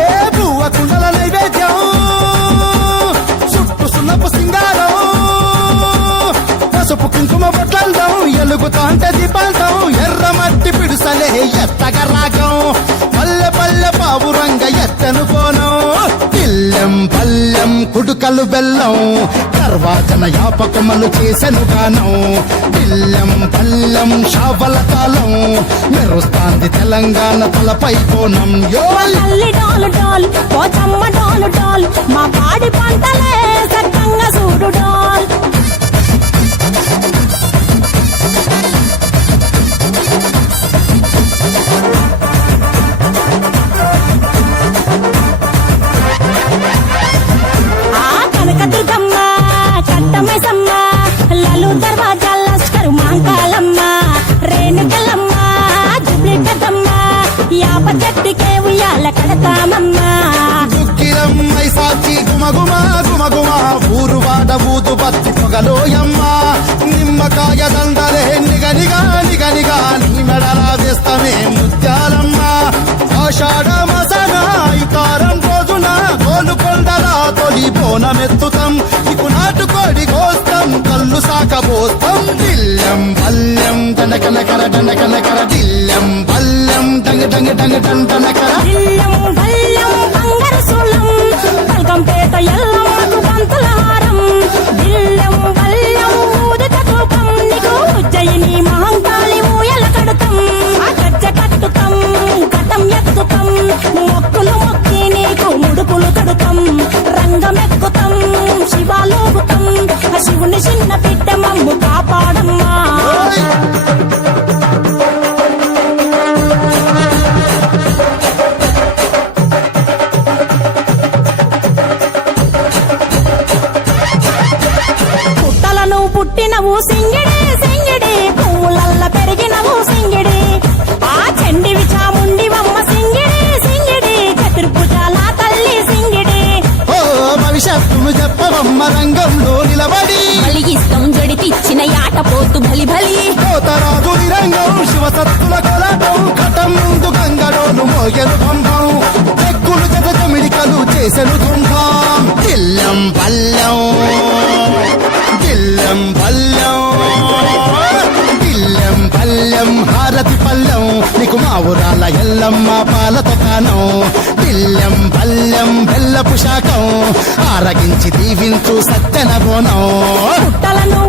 ఏ పువ్వ కుండల నైవేద్యం చుట్టు సున్నపు సింగారం పసుపు కుంకుమ బొట్లందం ఎలుగుతాంటే దీపాంతం ఎర్ర మట్టి పిడుసలే ఎత్తగ రాగం పల్లె పల్లె పావురంగ ఎత్తను కోనం పిల్లెం పల్లెం కుడుకలు బెల్లం గర్వాచన యాపకమలు చేసెను గానం పిల్లెం పల్లెం షావల కాలం మెరుస్తాంది తెలంగాణ తలపై కోణం యో తల్లి డోలు డోల్ పోచమ్మ డోలు డోల్ మా పాడి పంటలే సక్కంగా చూడు డోల్ ఆ కనకదుర్గమ్మ కట్టమైసమ్మ లలు దర్వాజా లస్కరు మాంకాలమ్మ రేణుకలమ్మ జుబ్లి పెద్దమ్మ యాప చెట్టుకే ఉయ్యాల కడతామమ్మ దుఃఖిరం మైసాచి గుమగుమ గుమగుమ ఊరువాడ ఊదు బత్తి పొగలోయమ్మ నిమ్మకాయ దండలే నిగనిగా నిగనిగా నీ మెడలా వేస్తమే ముత్యాలమ్మ ఆషాఢ మసన ఇకారం రోజున గోలుకొండల తొలి బోనమెత్తుతాం ఇకు నాటుకోడి కోస్తాం కళ్ళు సాకబోస్తాం దిల్లెం పల్లెం దండకనకర దండకనకర దిల్లెం పల్లెం డంగ డంగ డంగ డండనకర ఇల్లం బల్లం బంగారు సూలం బల్గంపేట ఎల్లమ్మకు పంతుల హారం ఇల్లం బల్లం ఊదిత ధూపం నీకు ఉజ్జయిని మహంకాళి ఊయల కడుతాం ఆ గజ్జ కట్టుతాం కటం ఎత్తుతాం మొక్కులు మొక్కి నీకు ముడుపులు కడుతాం రంగమెక్కుతాం శివాలోగుతాం ఆ శివుని చిన్న బిడ్డ మమ్ము కాపాడమ్మా పుట్టలను పుట్టినవు సింగిడి సింగిడి పువ్వులల్ల పెరిగినవు సింగిడి ఆ చండివి చాముండివమ్మ సింగిడి సింగిడి చతుర్భుజాల తల్లి సింగిడి ఓ భవిష్యత్తును చెప్పవమ్మ రంగంలో నిలబడి బలిగిస్తాం జడితిచ్చిన యాట పోతు బలి బలి కోతరాజు నిరంగం శివసత్తుల కొలటం కటం ముందు గంగడోను మోగెను బంధం చెక్కులు జత జమిడికలు చేసెను తుంభం దిల్లెం పల్లెం దిల్లెం పల్లెం దిల్లెం పల్లెం హారతి పల్లెం నీకు మా ఊరాల ఎల్లమ్మ పాలతో కానం దిల్లెం పల్లెం బెల్లపు శాఖం ఆరగించి దీవించు సత్యన బోనం పుట్టలను